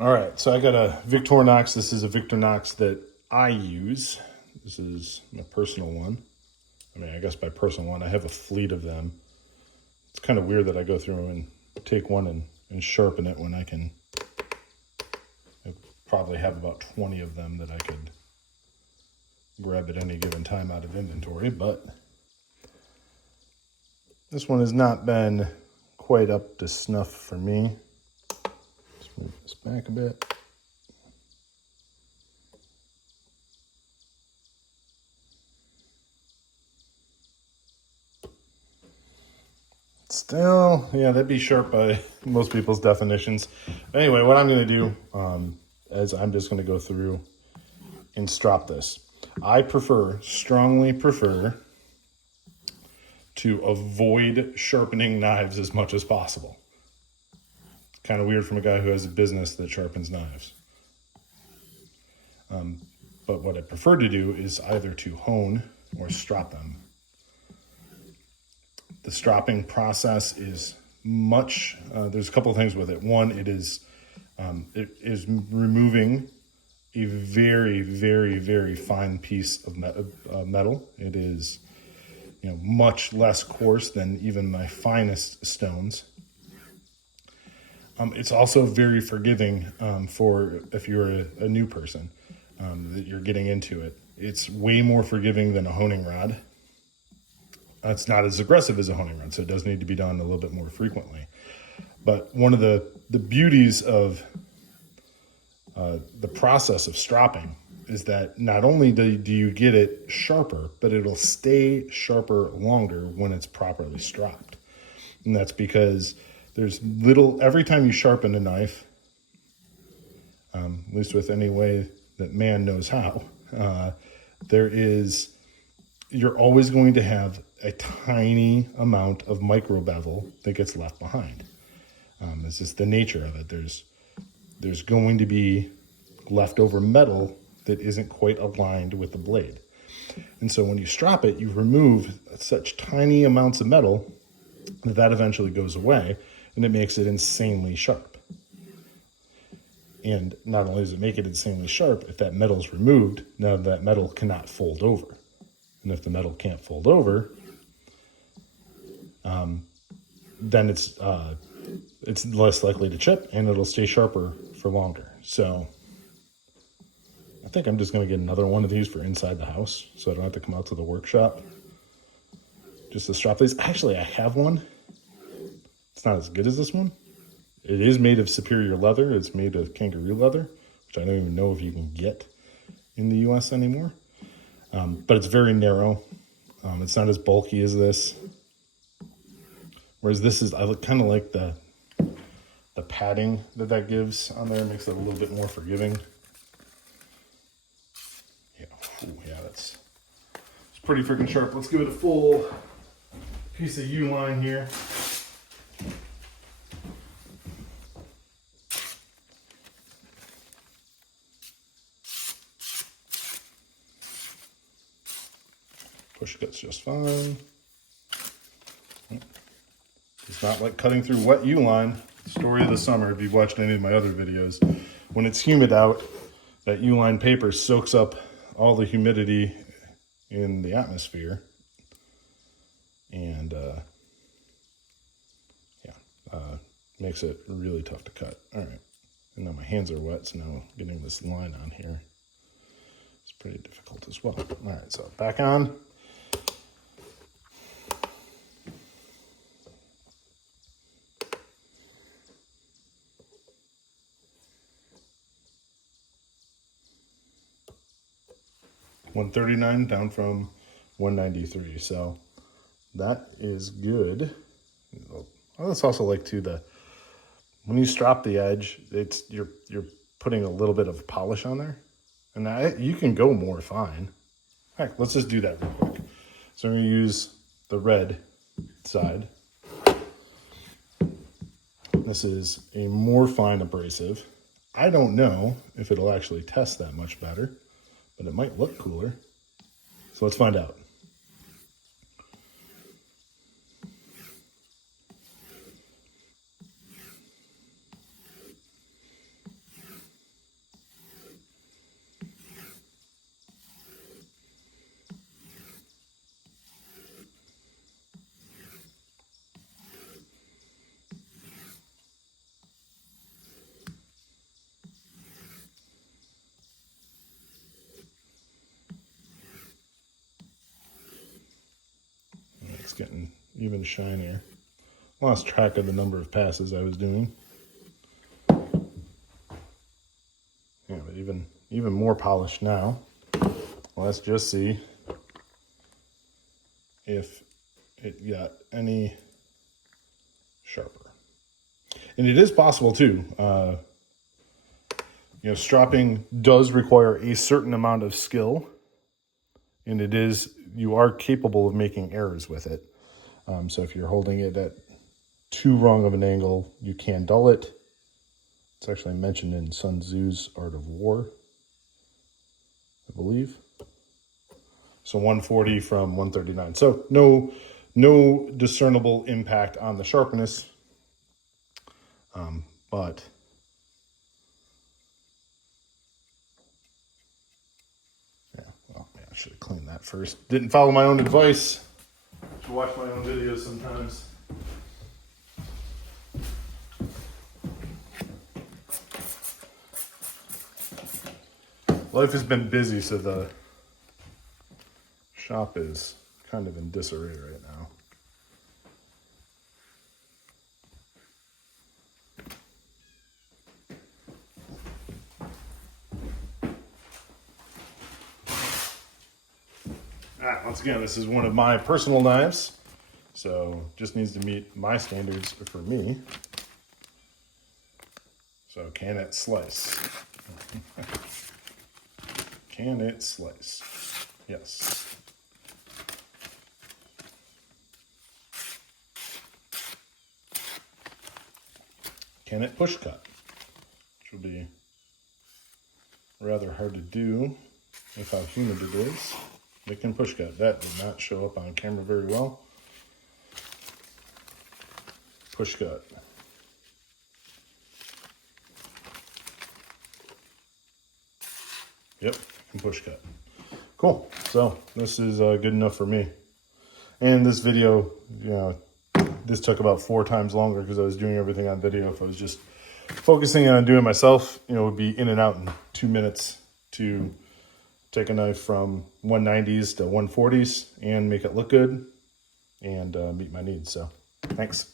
All right, so I got a Victornox. This is a Victornox that I use. This is my personal one. I mean, I guess by personal one, I have a fleet of them. It's kind of weird that I go through and take one and sharpen it when I probably have about 20 of them that I could grab at any given time out of inventory, but this one has not been quite up to snuff for me. Let's move this back a bit. Still, yeah, that'd be sharp by most people's definitions. But anyway, what I'm going to do is I'm just going to go through and strop this. I strongly prefer to avoid sharpening knives as much as possible. Kind of weird from a guy who has a business that sharpens knives. But what I prefer to do is either to hone or strop them. The stropping process is much, there's a couple of things with it. One, it is removing a very, very, very fine piece of metal. It is, much less coarse than even my finest stones. It's also very forgiving for if you're a new person that you're getting into it. It's way more forgiving than a honing rod. It's not as aggressive as a honing rod, so it does need to be done a little bit more frequently. But one of the beauties of the process of stropping is that not only do you get it sharper, but it'll stay sharper longer when it's properly stropped. And that's because there's every time you sharpen a knife, at least with any way that man knows how, you're always going to have a tiny amount of micro bevel that gets left behind. It's just the nature of it. There's going to be leftover metal that isn't quite aligned with the blade. And so when you strop it, you remove such tiny amounts of metal that eventually goes away, and it makes it insanely sharp. And not only does it make it insanely sharp, if that metal is removed, now that metal cannot fold over. And if the metal can't fold over, then it's less likely to chip, and it'll stay sharper for longer. So I think I'm just going to get another one of these for inside the house, so I don't have to come out to the workshop just to strop these. Actually, I have one. It's not as good as this one. It is made of superior leather. It's made of kangaroo leather, which I don't even know if you can get in the US anymore. But it's very narrow. It's not as bulky as this. Whereas this is, I kind of like the padding that gives on there. It makes it a little bit more forgiving. Yeah, it's pretty freaking sharp. Let's give it a full piece of U-line here. Push gets just fine. It's not like cutting through wet U-line. Story of the summer, if you've watched any of my other videos. When it's humid out, that U-line paper soaks up all the humidity in the atmosphere. And makes it really tough to cut. All right, and now my hands are wet, so now getting this line on here is pretty difficult as well. All right, so back on. $139 down from $193, so that is good. I would also like to when you strop the edge, you're putting a little bit of polish on there, and you can go more fine. Heck, let's just do that real quick. So I'm going to use the red side. This is a more fine abrasive. I don't know if it'll actually test that much better, but it might look cooler. So let's find out. getting even shinier. Lost track of the number of passes I was doing. Yeah, but even more polished now. Let's just see if it got any sharper. And it is possible too. Stropping does require a certain amount of skill, and you are capable of making errors with it. So if you're holding it at too wrong of an angle, you can dull it. It's actually mentioned in Sun Tzu's Art of War, I believe. So 140 from 139. So no discernible impact on the sharpness, but yeah, well, yeah, I should have cleaned that first. Didn't follow my own advice. Should watch my own videos sometimes. Life has been busy, so the shop is kind of in disarray right now. Once again, this is one of my personal knives, so just needs to meet my standards for me. So can it slice? Can it slice? Yes. Can it push cut? Which will be rather hard to do with how humid it is. It can push cut. That did not show up on camera very well. Push cut. Yep, can push cut. Cool. So this is good enough for me. And this video, this took about 4 times longer because I was doing everything on video. If I was just focusing on doing it myself, it would be in and out in 2 minutes to take a knife from 190s to 140s and make it look good and meet my needs. So thanks.